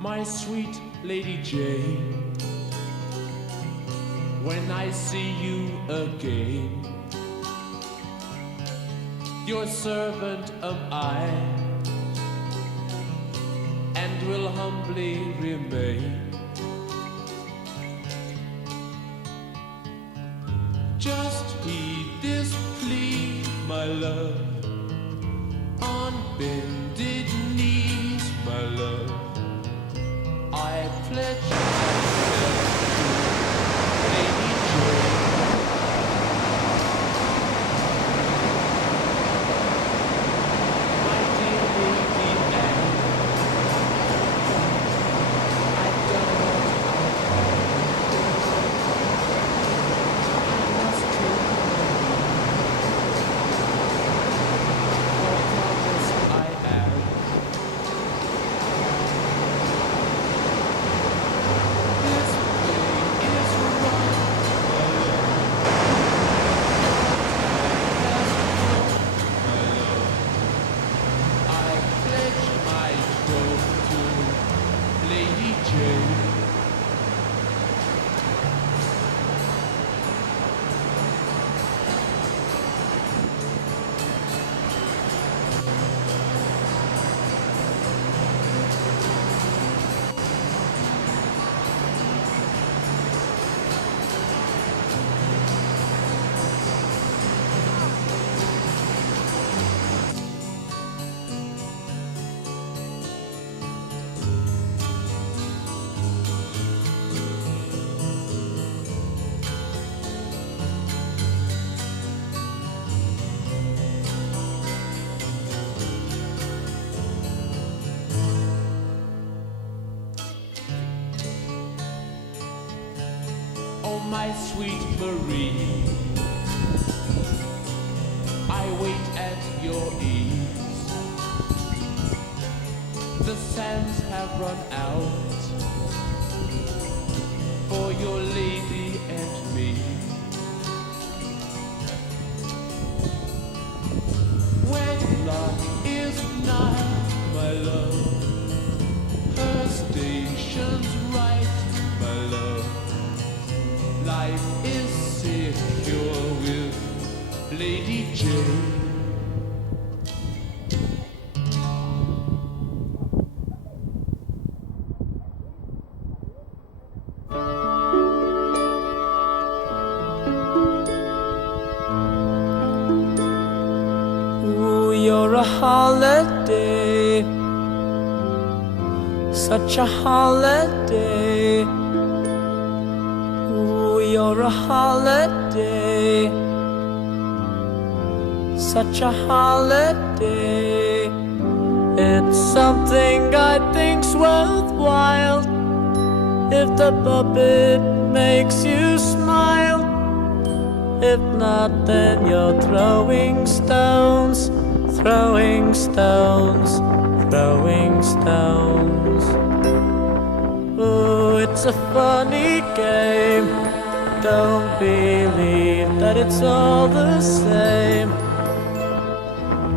my sweet Lady Jane, when I see you again, your servant am I, and will humbly remain. Just heed this plea, my love, on bended knees, my love, I pledge myself to Lady Jane. My dear Lady Anne, I've done what I must do. For promise I am. This way is right, my love. My love, I pledge my troth to Lady Jane. Oh, my sweet Marie, I wait at your ease. The sands have run out for your lady and me. Wedlock is nigh, my love, her station's right, my love. Life is secure with Lady Jane. Ooh, you're a holiday, such a holiday. Ooh, you're a holiday, such a holiday. It's something I think's worthwhile if the puppet makes you smile. If not, then you're throwing stones, throwing stones, throwing stones. Ooh, it's a funny game. Don't believe that it's all the same.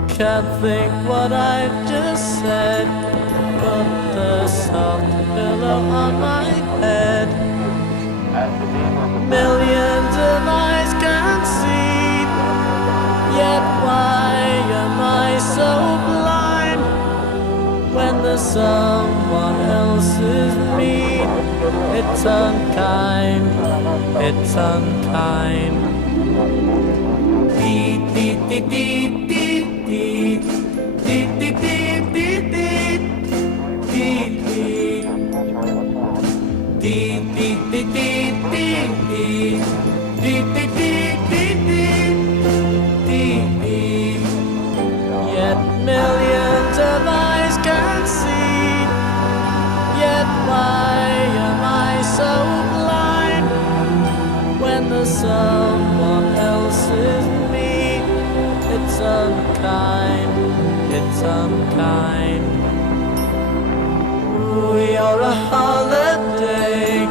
Can't think what I just said. Put the soft pillow on my head. Millions of eyes can see, yet why am I so blind? When there's someone else's me, it's unkind, it's unkind. Dee dee dee dee dee dee dee dee dee dee dee dee dee dee dee dee. Yet millions of eyes can see, yet why am I so blind? When there's someone else's me, it's unkind, it's unkind. We are a holiday,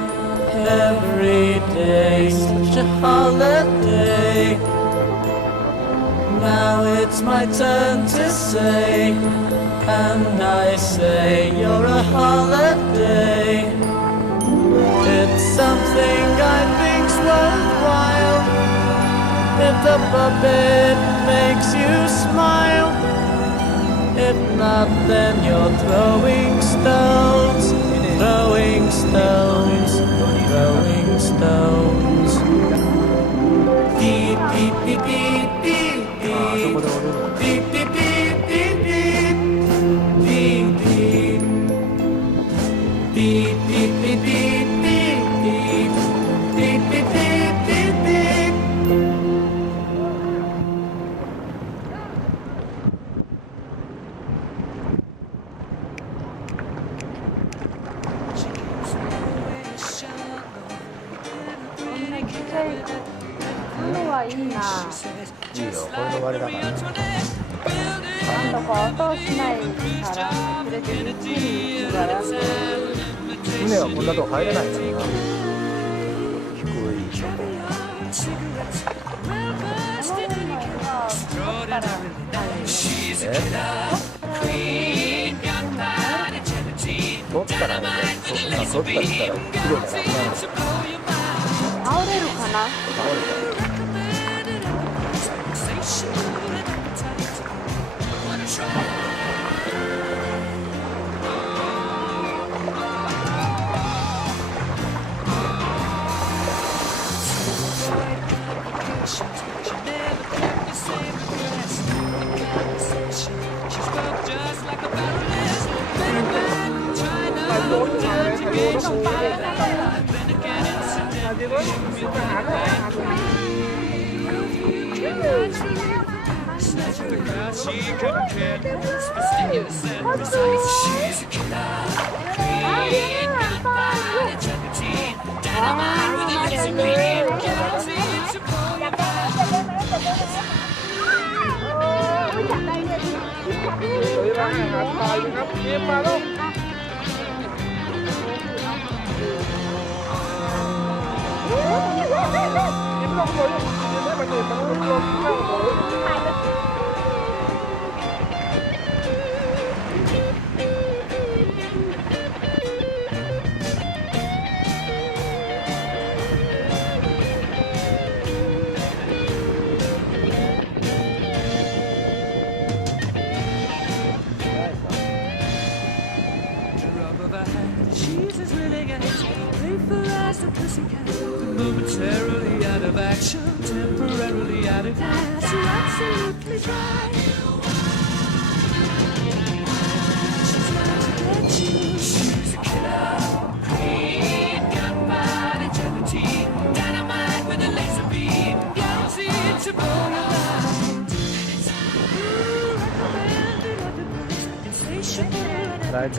every day, such a holiday. Now it's my turn to say, and I say you're a holiday. It's something I think's worthwhile. If the puppet makes you smile, if not, then you're throwing stones, throwing stones, throwing stones. Beep, beep, beep, beep, beep, beep. Beep, beep, beep, beep, beep. Beep, beep. Beep, beep, beep, beep, beep, beep. Beep, beep, beep, beep, beep.はいいな。いいよ、これで終わりだから。なんだか朝しないから連れてゆっくり行くわよ。船はこんなとこ入れないからな。低いとこ。取ったらね、そんな取ったりしたら綺麗じゃなくなる。倒れるかな。倒れたら。She's as willing as playful as the pussycat. Momentarily out of action, temporarily out of gas. You're absolutely dry. She's out to get you. She's a killer queen, gunpowder, gelatine, dynamite with a laser beam, guaranteed to blow your mind. Insatiable. 大体。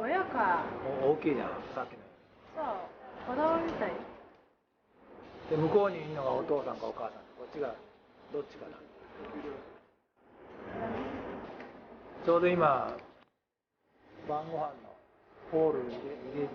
親か。大きいじゃん、さっきの。そう、子供みたい。で向こうにいるのがお父さんかお母さん、こっちがどっちかな。ちょうど今晩ご飯のホール入れに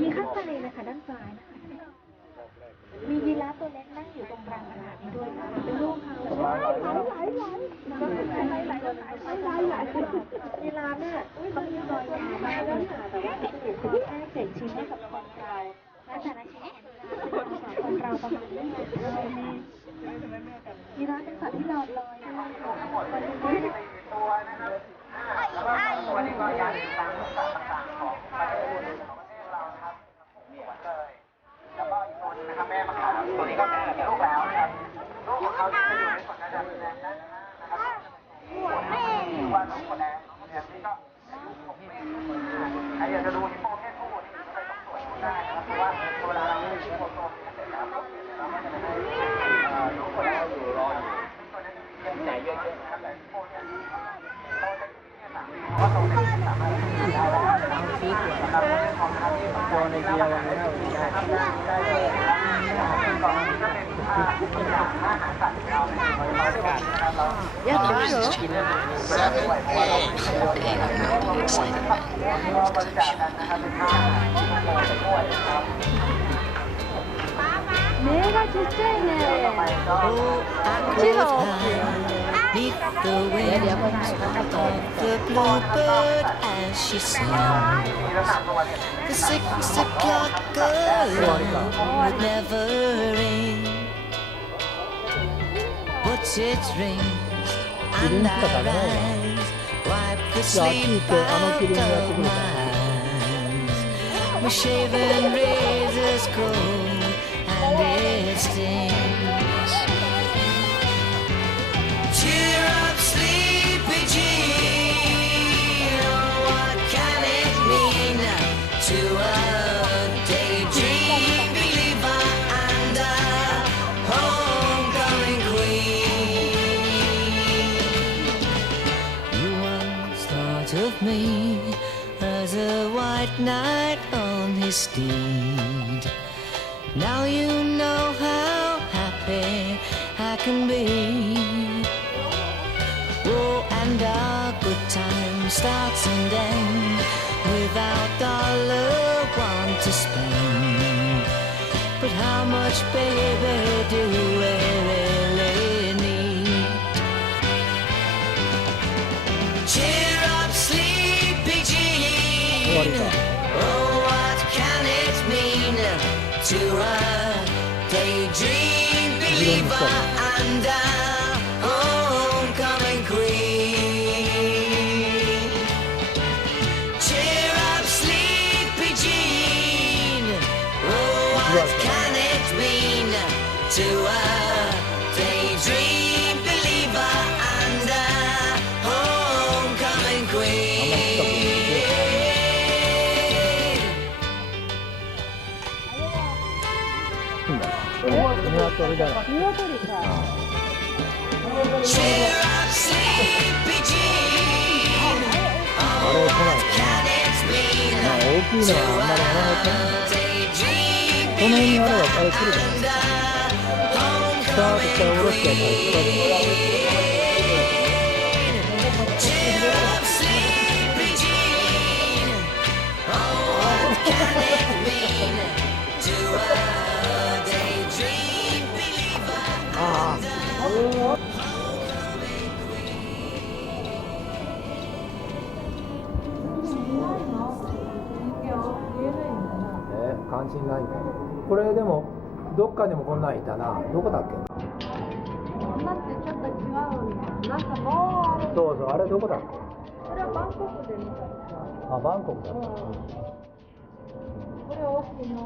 มีข้างทะเลเลยค่ะด้านซ้ายนะคะมียีราฟตัวเล็กนั่งอยู่ตรงกลางขนาดนี้ด้วยค่ะเป็นลูกเขายีราฟเนี่ยเขามีรอยยาวมากเลยค่ะแต่ว่าจะถูกคนแค่7 ชิ้นให้กับคนเราและแต่ละชิ้นของคนเราประมาณ1 เท่านี้ยีราฟเป็นสัตว์ที่ลอยด้วยค่ะวันนี้ตัวนะครับตัวนี้ก็ยังตามลูกสัตว์ต่างๆของประเทศเรานะครับแล้วก็อีกตัวนึงนะครับแม่มะขามตัวนี้ก็มีลูกแล้วนะครับลูกของเขาจะอยู่ในส่วนนั้นนะครับว่าน้องคนแดงนี่ก็ใครอยากจะดูฮิปโปเพศผู้นี่ไปต้องตรวจดูได้นะครับเพราะว่าเวลาเราฮิปโปโตเสร็จแล้วเราก็จะได้ลูกคนแดงอยู่รออยู่ตัวนี้เป็นใหญ่เยอะๆนะครับแต่ฮิปโปเนี่ยเราจะว่าตรงนี้สามารถได้แล้วตัวในเดียวกันแล้วได้เลยก่อนที่จะเป็นอาหารสัตว์เราやってみる目がちっちゃいね。Beneath the wings of the bluebird as she sings. The 6 o'clock alarm would never ring, but it rings and I rise, wipe the sleep out of my eyes. My shaven razor's cold and it stings. Cheer up, sleepy Jean. Oh, what can it mean to a daydream believer and a homecoming queen? You once thought of me as a white knight on his steed. Now you know how happy I can be. Oh, and our good time starts and ends without $1 to spend. But how much, baby, do we really need? Cheer up, sleepy Jean. Oh, what can it mean to a daydream believer and a homecoming queen? Cheer up, sleepy Jean. Oh, what can it mean to a daydream believer and a homecoming queen? 鶏だよ。 鶏か。 Cheer up, sleepy Jean. あれ来ないか Can it mean な。まあ大きいのはあんまりあらなかった。 daydream この辺にあればあれ来るかな。 and a スタートしたら下ろしてやったら cheer up, sleepy Jean. Oh, what can it mean to a daydream believer? ああ。関心ないんだよ。これでもどっかでもこんなんいたな。どこだっけな。こんなってちょっと違うんだ。なんかもうあれ。そうそう、あれどこだっけ。これはバンコクで見た。あ、バンコクだった。これ大きいな。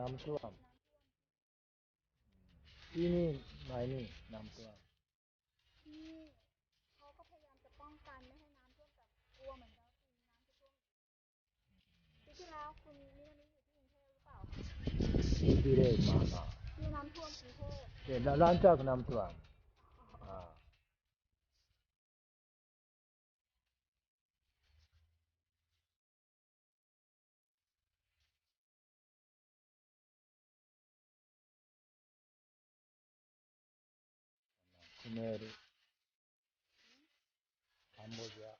น้ำท่วมที่นี่ไม่มีน้ำท่วม ที่เขาก็พยายามจะป้องกันไม่ให้น้ำท่วมแต่กลัวเหมือนกันว่าปีนี้น้ำจะท่วมอีกปีที่แล้วคุณนี่อยู่ที่กรุงเทพหรือเปล่า 비례 많아. ที่น้ำท่วมกรุงเทพ 예, 란짝 남투안. 아, 구매를 캄보디아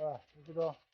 아, 이기도